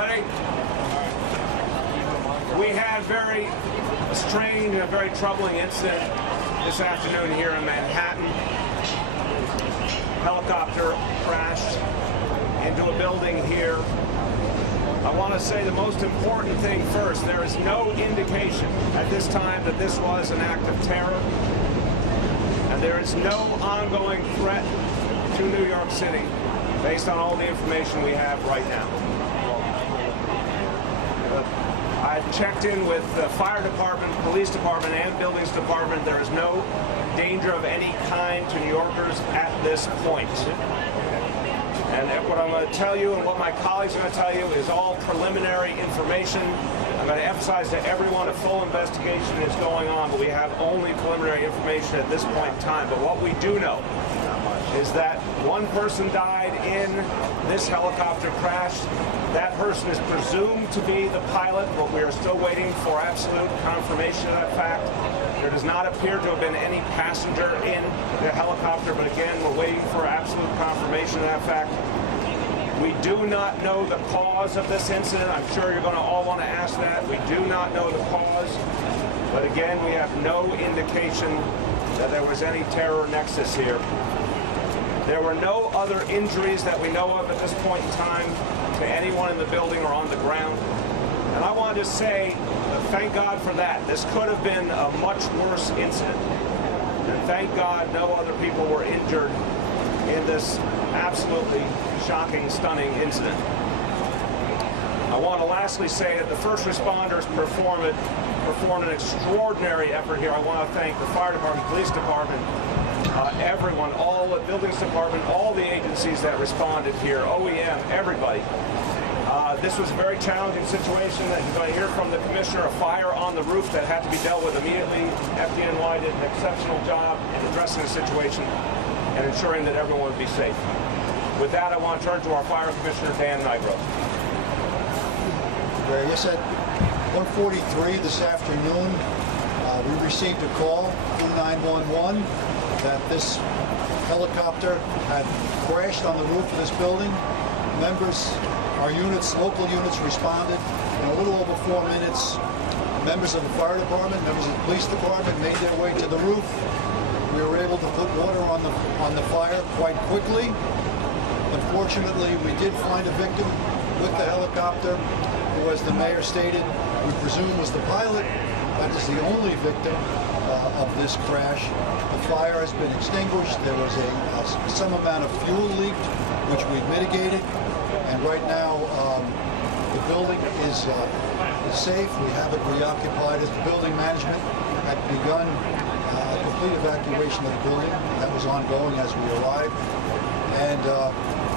ready? We had very strange and very troubling incident this afternoon here in Manhattan. Helicopter crashed into a building here. I want to say the most important thing first. There is no indication at this time that this was an act of terror, and there is no ongoing threat to New York City based on all the information we have right now. I've checked in with the fire department, police department, and buildings department. There is no danger of any kind to New Yorkers at this point. And what I'm going to tell you and what my colleagues are going to tell you is all preliminary information. I'm going to emphasize to everyone a full investigation is going on, but we have only preliminary information at this point in time. But what we do know is that one person died in this helicopter crash. That person is presumed to be the pilot, but we are still waiting for absolute confirmation of that fact. There does not appear to have been any passenger in the helicopter, but again, we're waiting for absolute confirmation of that fact. We do not know the cause of this incident. I'm sure you're going to all want to ask that. We do not know the cause, but again, we have no indication that there was any terror nexus here. There were no other injuries that we know of at this point in time to anyone in the building or on the ground. And I want to say, thank God for that. This could have been a much worse incident. And thank God no other people were injured in this absolutely shocking, stunning incident. I want to lastly say that the first responders performed an extraordinary effort here. I want to thank the fire department, police department, everyone, all the buildings department, all the agencies that responded here, OEM, everybody. This was a very challenging situation that you're going to hear from the commissioner, a fire on the roof that had to be dealt with immediately. FDNY did an exceptional job in addressing the situation and ensuring that everyone would be safe. With that, I want to turn to our fire commissioner, Dan Nigro. Yes, at 1:43 this afternoon, we received a call through 911 that this helicopter had crashed on the roof of this building. Our units, local units responded in a little over 4 minutes. Members of the fire department, members of the police department made their way to the roof. We were able to put water on the fire quite quickly. Unfortunately, we did find a victim with the helicopter, who, as the mayor stated, we presume was the pilot. That is the only victim of this crash. The fire has been extinguished. There was some amount of fuel leaked, which we've mitigated. And right now, the building is safe. We have it reoccupied. As the building management had begun a complete evacuation of the building. That was ongoing as we arrived. And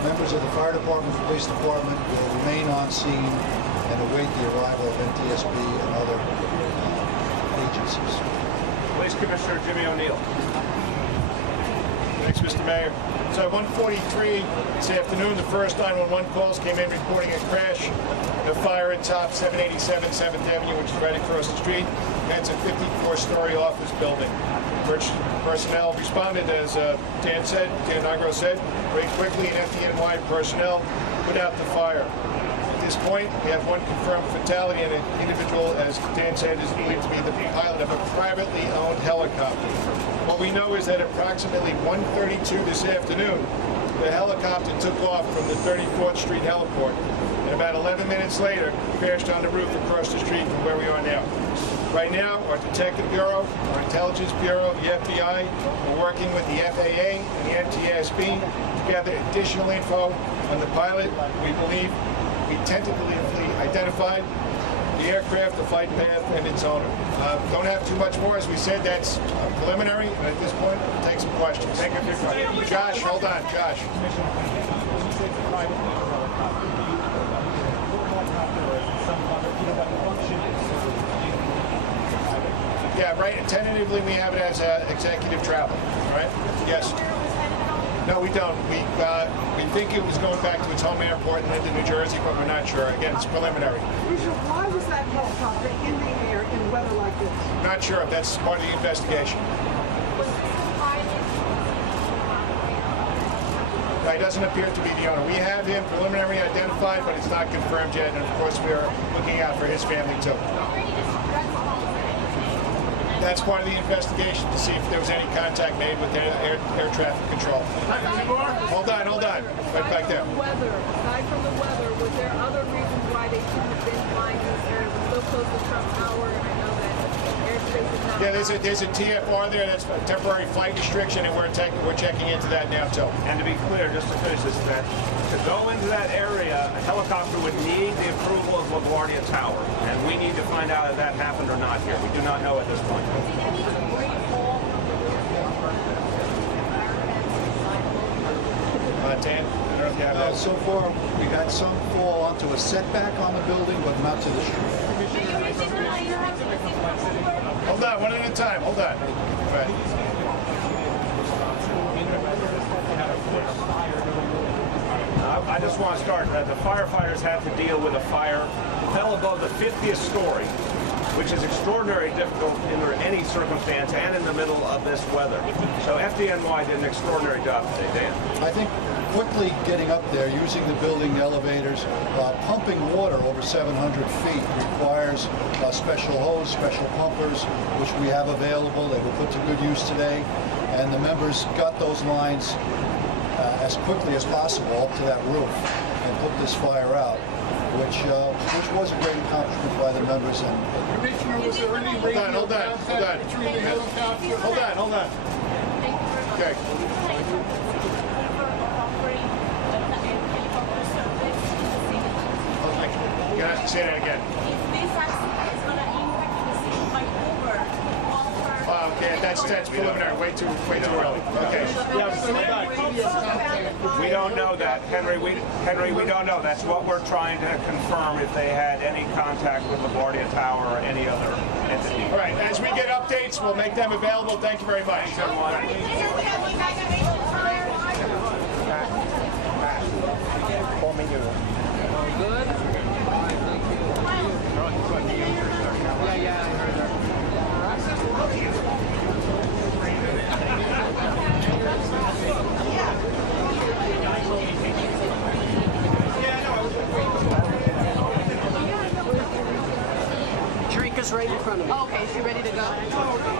members of the fire department, police department will remain on scene and await the arrival of NTSB and other agencies. Police Commissioner Jimmy O'Neill. Thanks, Mr. Mayor. So at 1:43 this afternoon, the first 911 calls came in reporting a crash, a fire at top 787 7th Avenue, which is right across the street. That's a 54-story office building. Personnel responded, as Dan Nigro said, very quickly, and FDNY personnel put out the fire. At this point, we have one confirmed fatality, and an individual, as Dan said, is believed to be the pilot of a privately owned helicopter. What we know is that approximately 1:32 this afternoon, the helicopter took off from the 34th Street heliport, and about 11 minutes later, crashed on the roof across the street from where we are now. Right now, our Detective Bureau, our Intelligence Bureau, the FBI, we're working with the FAA and the NTSB to gather additional info on the pilot. We believe we tentatively identified the aircraft, the flight path, and its owner. Don't have too much more. As we said, that's preliminary, and at this point, we'll take some questions. Thank you. Josh, hold on. Josh. Yeah, right. Tentatively, we have it as executive travel, right? Yes. No, we don't. We think it was going back to its home airport in Linden, New Jersey, but we're not sure. Again, it's preliminary. Why was that helicopter in the air in weather like this? Not sure. That's part of the investigation. He doesn't appear to be the owner. We have him preliminarily identified, but it's not confirmed yet, and of course we are looking out for his family too. That's part of the investigation to see if there was any contact made with air traffic control. Hold on. Right back there. Weather, aside from the weather, was there other reasons why they shouldn't have been flying in this area? It was so close to Trump Tower, and I know that airspace is not. Yeah, there's a TFR there. That's a temporary flight restriction, and we're checking into that now too. And to be clear, just to finish this, that to go into that area, a helicopter would need the approval of LaGuardia Tower, and we need to find out if that happened or not here. We do not know at this point. Dan, I don't know if you have that. So far, we had some fall onto a setback on the building, but not to the street. Hold on, one at a time. Hold on. Right. I just want to start that the firefighters had to deal with a fire well above the 50th story, which is extraordinarily difficult under any circumstance and in the middle of this weather. So FDNY did an extraordinary job today, Dan. I think quickly getting up there, using the building elevators, pumping water over 700 feet requires a special hose, special pumpers, which we have available. They were put to good use today, and the members got those lines as quickly as possible up to that roof and put this fire out, which was a great accomplishment by the members. And Commissioner, was there any radio contact between the helicopter? Hold on. Okay. You're gonna have to say that again. Okay, that's preliminary. Way too early. Okay. We don't know that, Henry. We don't know. That's what we're trying to confirm, if they had any contact with LaGuardia Tower or any other entity. All right. As we get updates, we'll make them available. Thank you very much. Drink is right in front of me. Okay, is she ready to go?